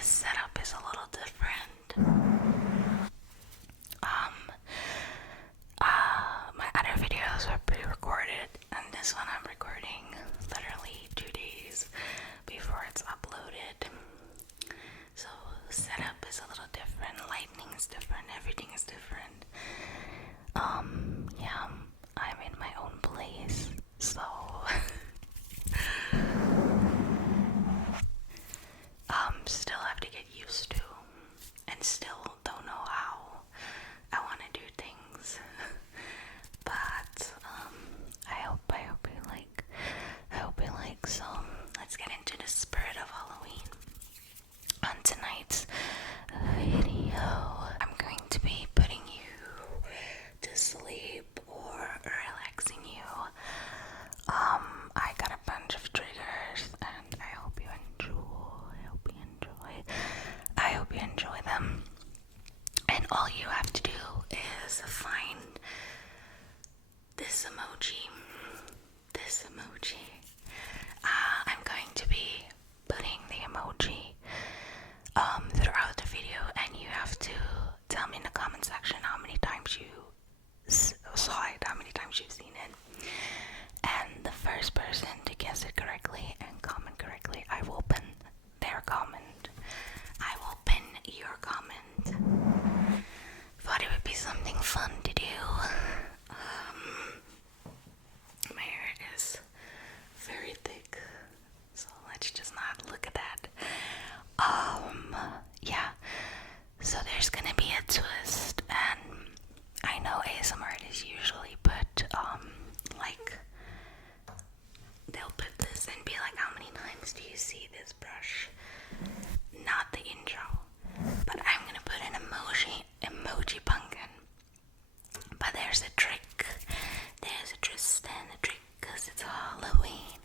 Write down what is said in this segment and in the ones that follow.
setup is a little different. My other videos were pre-recorded, and this one I'm recording literally 2 days before it's uploaded. So the setup is a little different, lighting is different, everything is different. Yeah, I'm in my own place, so still have to get used to, and still don't know how I want to do things. But I hope you like. So let's get into the spirit of Halloween. On tonight's video, I'm going to be putting you to sleep or relaxing you. I got a bunch of triggers, and I hope you enjoy them. And all you have to do is find this emoji. I'm going to be putting the emoji throughout the video, and you have to tell me in the comment section how many times you saw it, how many times you've seen it. And the first person to guess it correctly and comment correctly, I will pin their comment. I will pin your comment. Thought it would be something fun to do. My hair is very thick, so let's just not look at that. Yeah, so there's gonna be a twist, and I know ASMR artists usually put like they'll put this and be like, how many times do you see this brush? Not the intro, but I'm gonna put an emoji pumpkin. But there's a trick. There's a twist and a trick, because it's Halloween.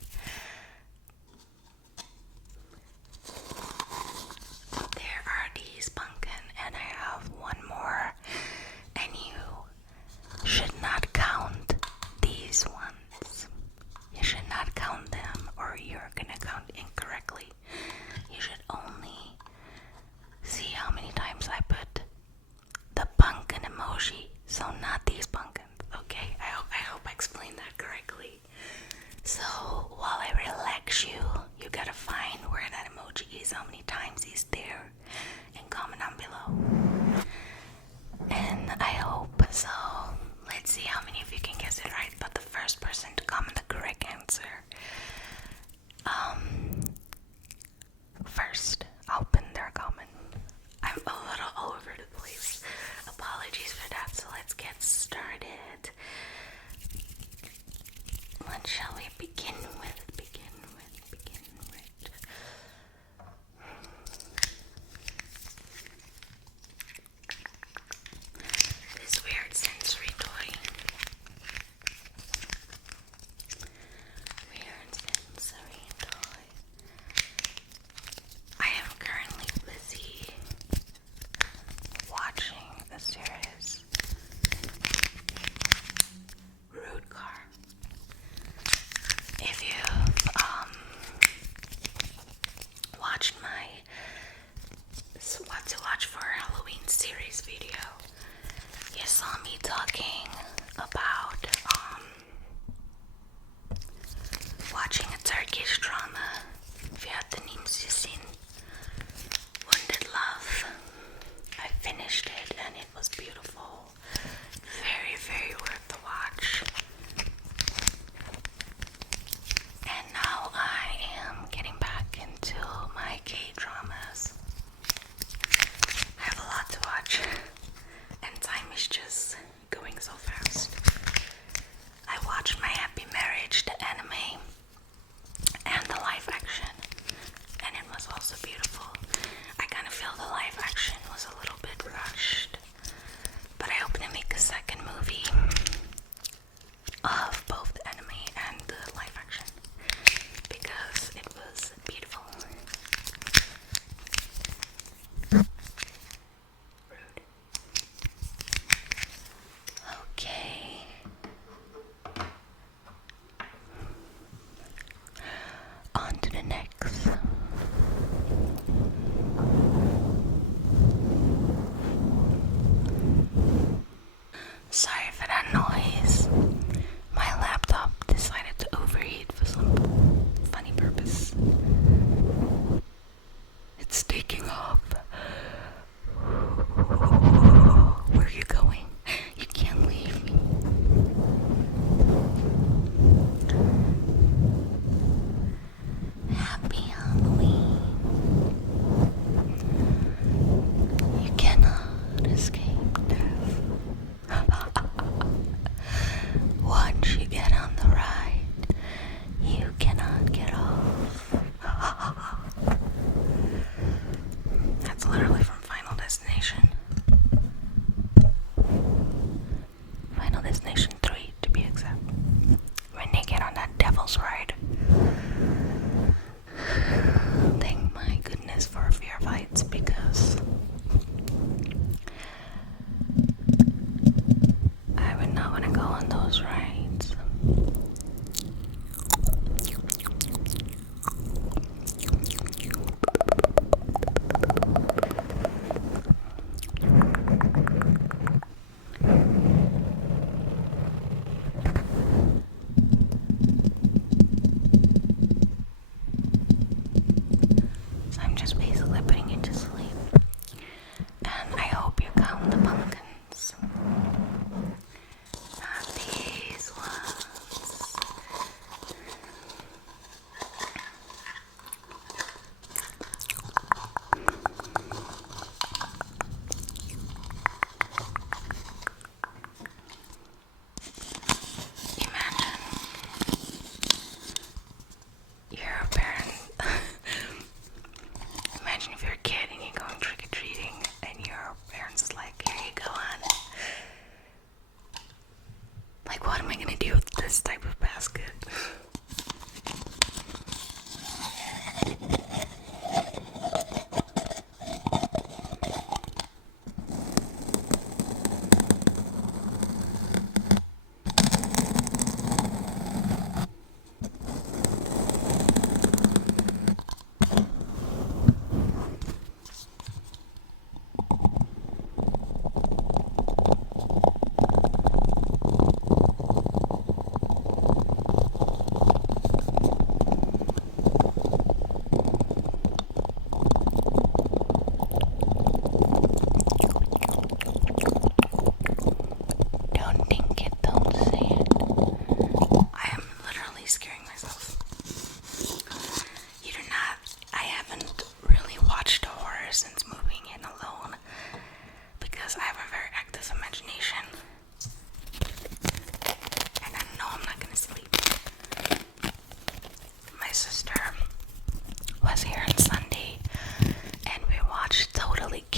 There are these pumpkin, and I have one more, and you should not count these ones. You should not count them, or you're gonna count incorrectly. You should only see how many times I put the pumpkin emoji, so not these pumpkins. Okay, I hope I explained that correctly. So while I relax you, you gotta find where that emoji is, how many times he's there, and comment down below. And I hope so. Let's see how many of you can guess it right. But the first person to comment the correct answer, first, I'll pin their comment. I'm a little all over the place. Apologies for that. So let's get started. What shall we begin with? This weird sensory toy. I am currently busy watching the series Rude Car. If you've watched my what to watch for Halloween series video, you saw me talking about watching a Turkish drama. If you have the names you've seen, Wounded Love. I finished it and it was beautiful. Very, very worth the watch. And now I am getting back into my K-dramas. I have a lot to watch, and time is just going so fast.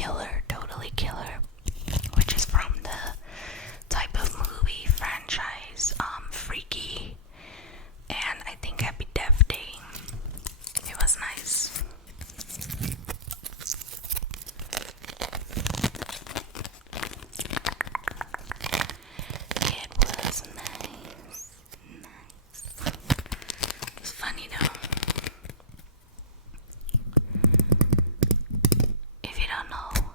killer, totally killer, which is from the type of movie franchise, Freaky, and I think Happy Death Day. It was nice. It was nice. It's funny though. If you don't know,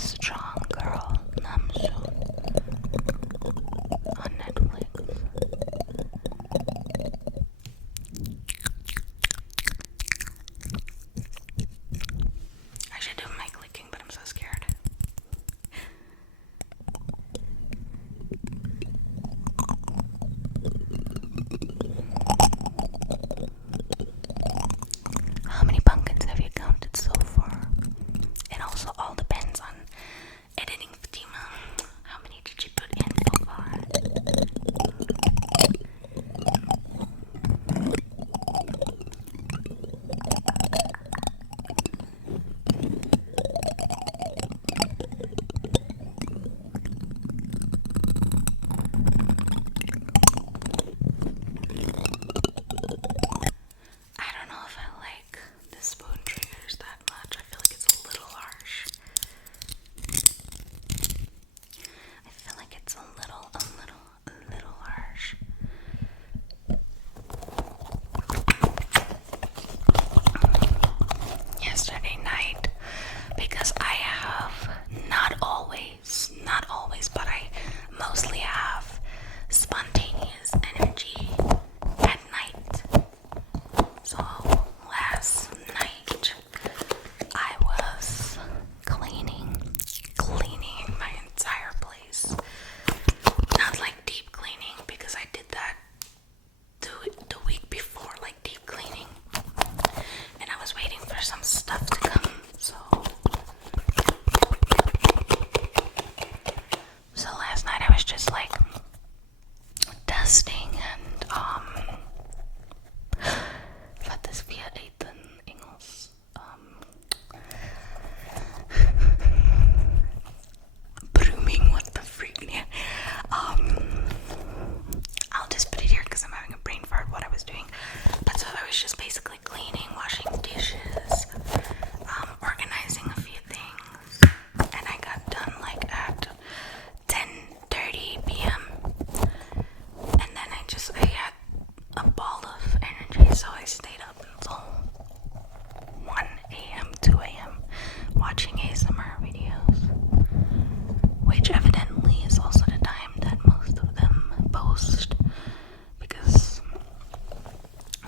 Strong Girl Namsu on Netflix. I should do mic clicking, but I'm so scared. How many pumpkins have you counted so far? It also all depends on editing Fatima. How many did you put in so far? I don't know if I like the spoon triggers that much. I feel like it's a little harsh. I feel like it's a little harsh. Yesterday night, because I have not always, but I mostly have spontaneous energy at night. So last night I was cleaning my entire place. Not like deep cleaning, because I did that the week before, like deep cleaning, and I was waiting for some stuff to come. So last night I was just like dusting and wat is via eten Engels? Brooming, what the freak? Yeah. I'll just put it here because I'm having a brain fart what I was doing. But so I was just basically cleaning, washing dishes, organizing a few things, and I got done like at 10:30 p.m. And then I had a ball of energy, so I stayed up until 1 a.m., 2 a.m. watching ASMR videos, which evidently is also the time that most of them post, because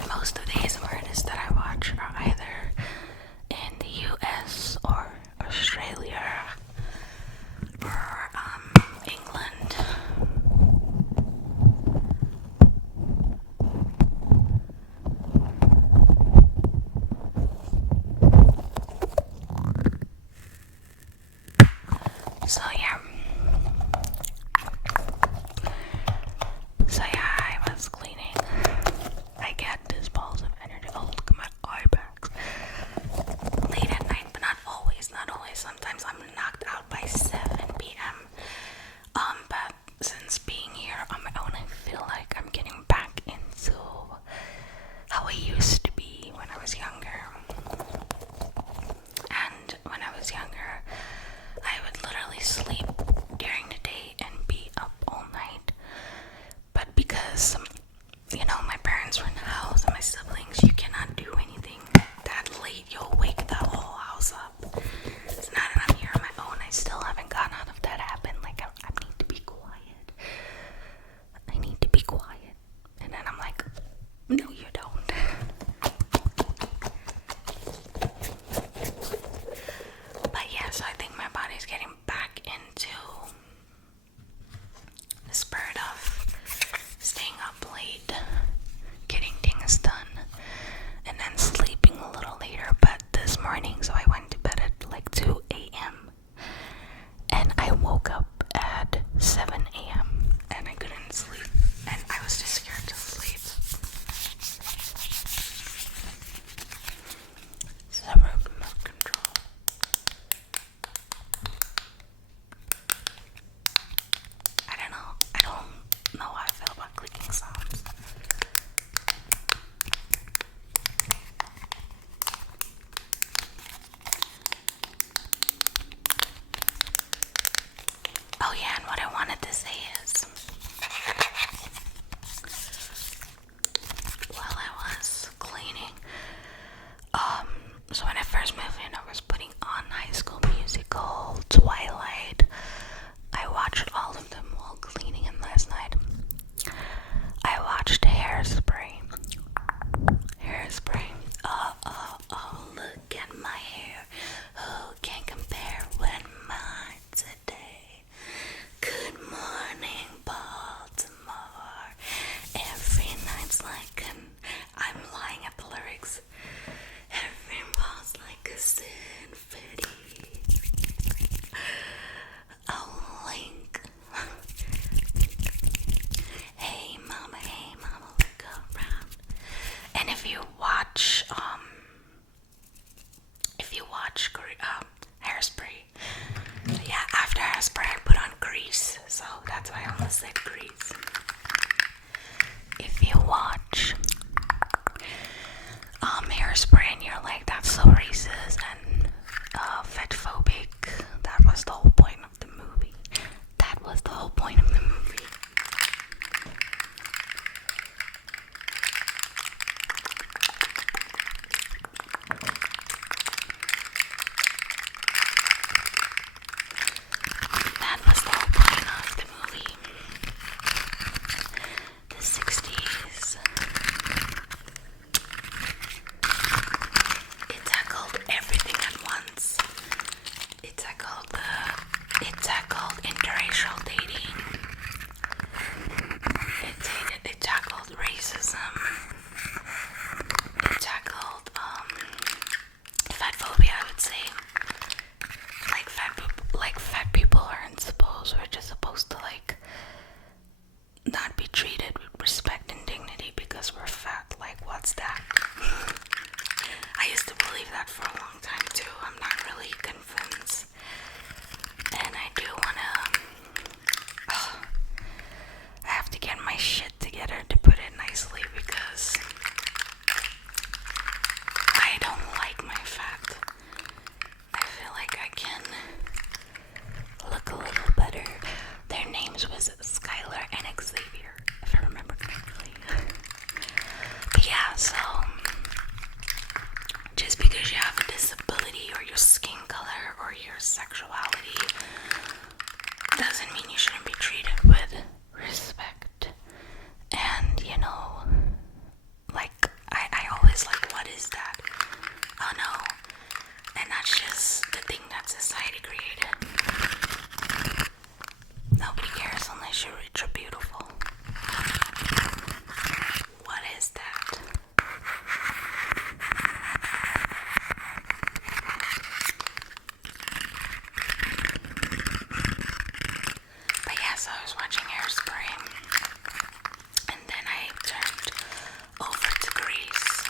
most of the ASMR artists that I watch are either in the US or Australia or England. So yeah, I was cleaning. I get these balls of energy. Oh, look at my eye bags. Late at night, but not always. Sometimes I'm knocked out by 7 p.m. But since being here on my own, I feel like I'm getting back into how I used to be when I was younger. And when I was younger, I would literally sleep during the day and be up all night. But because, my parents were in the house and my siblings, you cannot do anything that late. You'll wake the whole house up. It's not that I'm here on my own. I still haven't gotten out of that habit. Like, I need to be quiet. I need to be quiet. And then I'm like, no, you don't. But yeah, so I think my body's getting back into It tackled interracial dating. It tackled racism. It tackled fat phobia, I would say. Like fat people aren't supposed, we're just supposed to like not be treated with respect and dignity because we're fat. Like, what's that? I used to believe that for a long time too. I'm not really convinced. And I do wanna I have to get my shit together, to put it nicely, because I don't like my fat. I feel like I can look a little better. Their names was Skylar and Xavier, if I remember correctly. But yeah, so just because you have a disability or your skin color or your sexuality doesn't mean you shouldn't be treated with respect. And you know, like I always like, what is that? Oh no. And that's just the thing that society created. Nobody cares unless you're rich or beautiful. What is that? But yeah, so I was watching Hairspray, and then I turned over to Grease.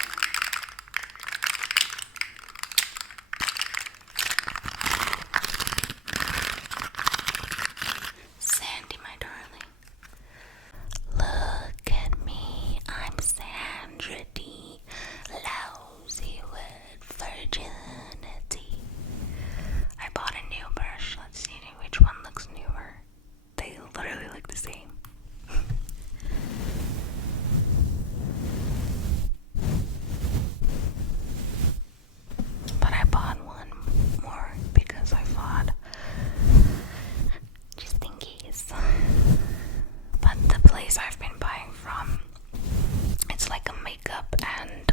Sandy, my darling. Look at me, I'm Sandra D. Lousy with virginity. I bought a new brush. Let's see which one looks newer. They literally look the same. But I bought one more because I thought, just in case. But the place I've been buying from, it's like a makeup and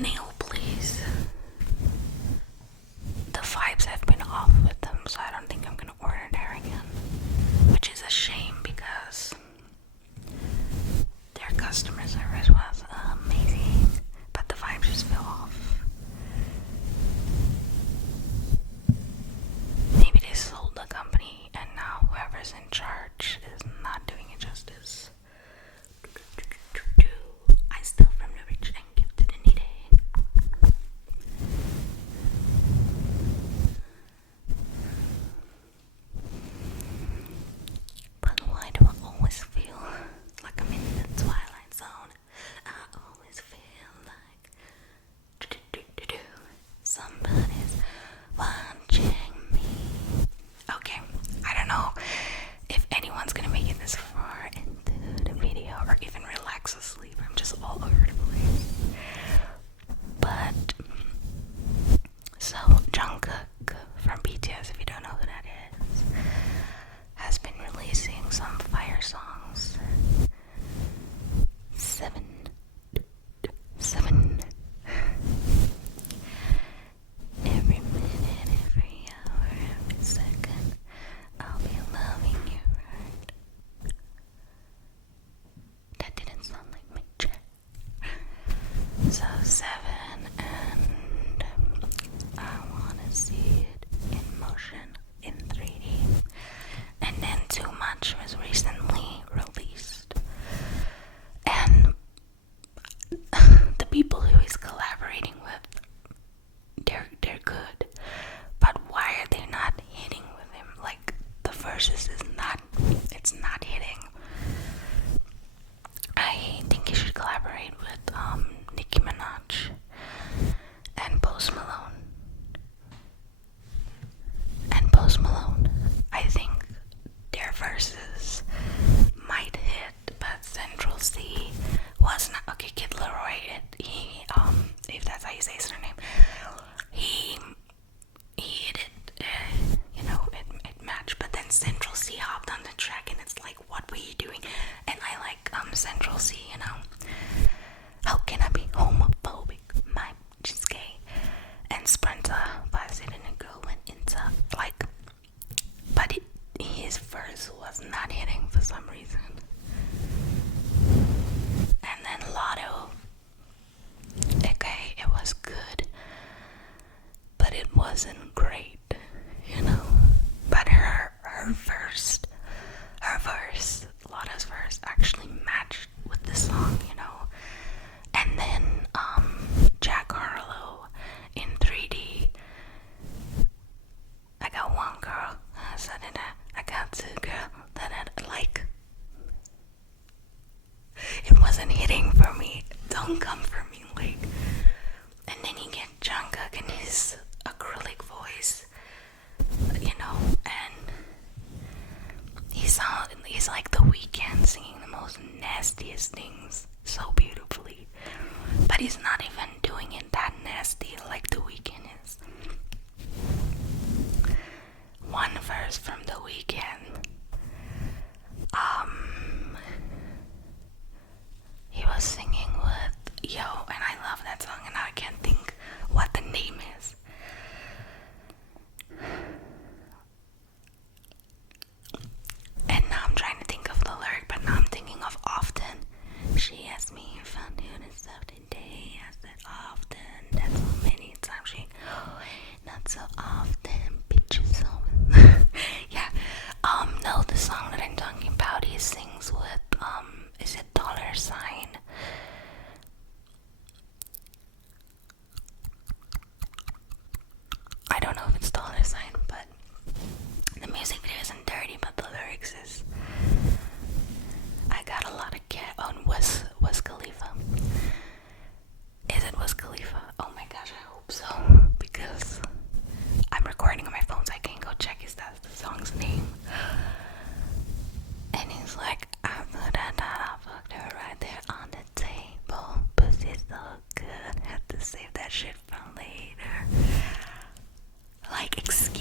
nail place. The vibes have been off with them, so I don't think I'm gonna order there again, which is a shame because their customer service was amazing, but the vibes just fell off. Maybe they sold the company and now whoever's in charge is not doing it justice. I steal from the rich and give to the needy. But why do I always feel like I'm in the Twilight Zone? I always feel like somebody's watching me. Okay, I don't know if anyone's gonna make it this far into the video or even relax asleep. I'm just all over the place. But so Jungkook from BTS, if you don't know who that is, has been releasing some fire songs. Seven. Every minute, every hour, every second, I'll be loving you right. That didn't sound like me, Jack. So 7, and I wanna see it in motion in 3D. And then Too Much was recently released, and the people who he's collaborating with, they're good, but why are they not hitting with him? Like, the verses it's not hitting. I think he should collaborate with Nicki Minaj and Post Malone. I think their verses might hit, but Central C was not okay. Kid Leroy, he if that's how you say his name, he hit it, it matched. But then Central C hopped on the track, and it's like, what were you doing? And I like Central C, How can I be homophobic? My just gay. And Sprinter by City wasn't great, you know. But her verse, Lotta's verse, actually matched with the song, you know. And then Jack Harlow in 3D. I got one girl, I got two girls that I like. It wasn't hitting for me. Don't come for me, like. And then you get Jungkook and his acrylic voice, you know, and he's like The Weeknd singing the most nastiest things so beautifully, but he's not even doing it that nasty like The Weeknd is. One verse from The Weeknd, he was singing with Yo, and I love that song, and now I can't think what the name is. And now I'm trying to think of the lyric, but now I'm thinking of Often. She asked me if I knew this stuff today. I said often. That's so many times she, oh, not so often, bitches. Yeah. No, the song that I'm talking about, he sings with, is it dollar sign? I don't know if it's dollar sign, but the music video isn't dirty, but the lyrics is. I got a lot of cat on Wiz Khalifa. Is it Wiz Khalifa? Oh my gosh, I hope so, because I'm recording on my phone, so I can't go check if that's the song's name. And he's like, after that, I fucked her right there on the table. Pussy's so good, had to save that shit for later. Like, excuse